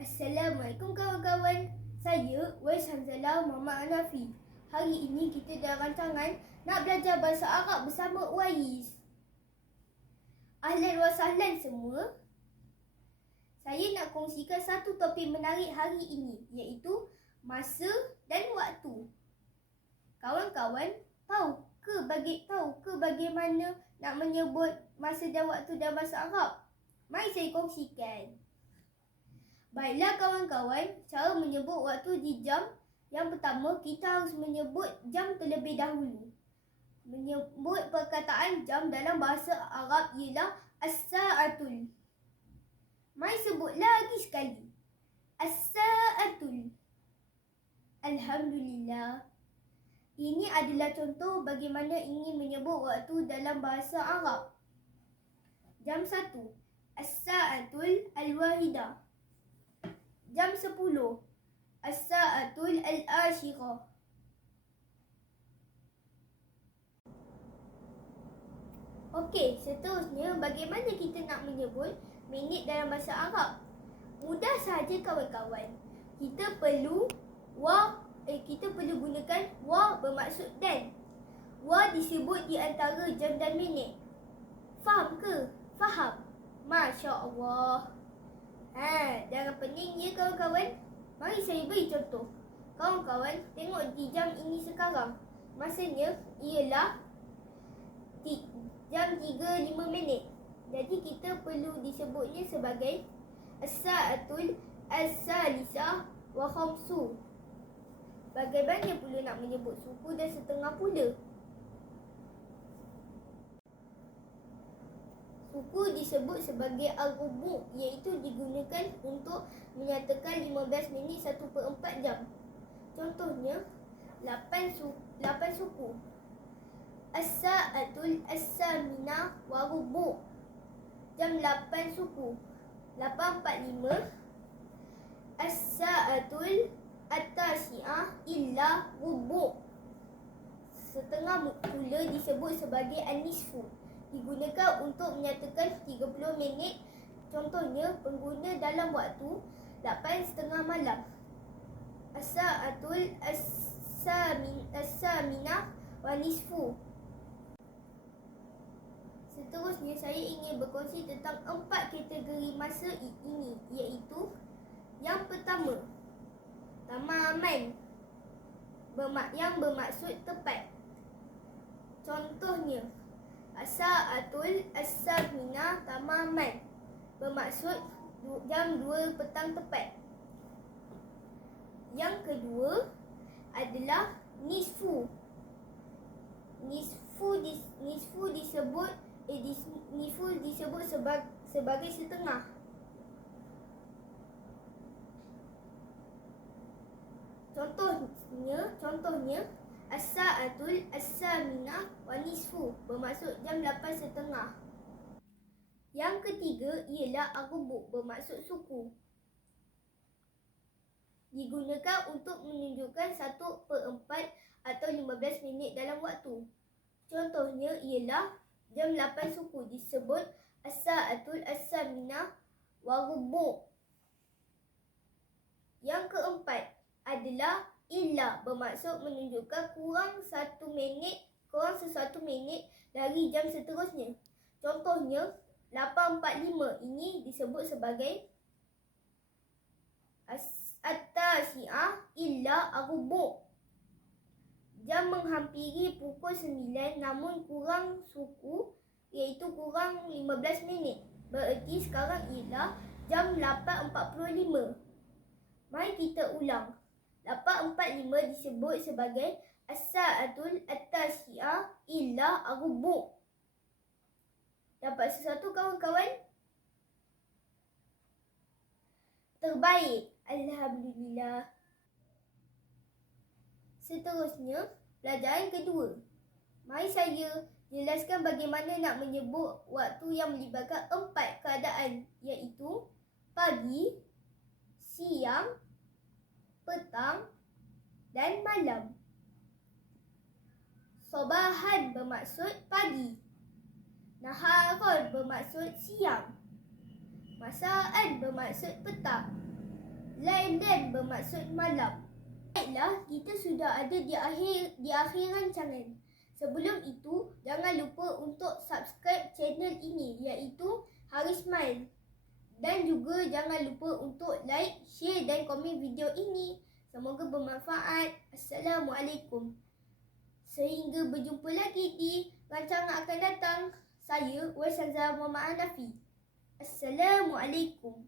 Assalamualaikum kawan-kawan. Saya Wais Hamzalah Muhammad Hanafi. Hari ini kita dalam rancangan nak belajar bahasa Arab bersama Wais. Ahlan wa sahlan semua. Saya nak kongsikan satu topik menarik hari ini iaitu masa dan waktu. Kawan-kawan, tahu ke bagi tahu ke bagaimana nak menyebut masa dan waktu dalam bahasa Arab? Mari saya kongsikan. Baiklah kawan-kawan, cara menyebut waktu di jam yang pertama kita harus menyebut jam terlebih dahulu. Menyebut perkataan jam dalam bahasa Arab ialah as-sa'atul. Mai sebut lagi sekali. As-sa'atul. Alhamdulillah. Ini adalah contoh bagaimana ingin menyebut waktu dalam bahasa Arab. Jam 1. As-sa'atul al-wahidah. Jam 10. As-sa'atul al-ashirah. Okey, seterusnya bagaimana kita nak menyebut minit dalam bahasa Arab? Mudah saja kawan-kawan. Kita perlu wa eh kita perlu gunakan wa bermaksud dan. Wa disebut di antara jam dan minit. Faham ke? Faham. Masya-Allah. Ha, jangan pening ya kawan-kawan. Mari saya beri contoh. Kawan-kawan, tengok di jam ini sekarang. Masanya ialah jam 3.5 minit. Jadi kita perlu disebutnya sebagai As-sa'atul as-salisah wa khamsu. Bagaimana pula nak menyebut suku dan setengah pula? Suku disebut sebagai al-rubu iaitu digunakan untuk menyatakan 15 minit 1 per 4 jam. Contohnya 8 su 8 suku. As-sa'atul as-samina wa rubu. Jam 8 suku. 845 As-sa'atul at-tasi'ah illa rubu. Setengah pula disebut sebagai an-nisfu. Digunakan untuk menyatakan 30 minit. Contohnya pengguna dalam waktu 8.30 malam. As-sa'atul as-samina wa nisfu. Seterusnya saya ingin berkongsi tentang empat kategori masa ini iaitu yang pertama tamaman bermak yang bermaksud tepat. Contohnya As-sa'atul as-samina tamaman bermaksud jam 2 petang tepat. Yang kedua adalah nisfu. Nisfu dis, nisfu disebut eh dis, nisfu disebut sebag, sebagai setengah. Contohnya, contohnya As-sa'atul as-samina wa nisfu bermaksud jam 8.30. Yang ketiga ialah arubu bermaksud suku. Digunakan untuk menunjukkan 1 per 4 atau 15 minit dalam waktu. Contohnya ialah jam 8 suku disebut as-sa'atul as-samina wa rubu. Yang keempat adalah illa bermaksud menunjukkan kurang satu minit kurang sesuatu minit dari jam seterusnya. Contohnya 8.45 ini disebut sebagai at-tasi'ah illa arubu. Jam menghampiri pukul 9 namun kurang suku iaitu kurang 15 minit. Bererti sekarang ialah jam 8.45. Mari kita ulang. 845 disebut sebagai as-sa'atul at-tasi'ah illa arubu. Dapat sesuatu kawan-kawan? Terbaik. Alhamdulillah. Seterusnya, pelajaran kedua. Mari saya jelaskan bagaimana nak menyebut waktu yang melibatkan empat keadaan iaitu pagi, siang, petang dan malam. Sobahan bermaksud pagi. Naharun bermaksud siang. Masaan bermaksud petang. Lain dan bermaksud malam. Baiklah, kita sudah ada di akhir di akhir rancangan. Sebelum itu, jangan lupa untuk subscribe channel ini iaitu Hari Smile. Dan juga jangan lupa untuk like, share dan komen video ini. Semoga bermanfaat. Assalamualaikum. Sehingga berjumpa lagi di rancangan akan datang. Saya Waisanza Muhammad Hanafi. Assalamualaikum.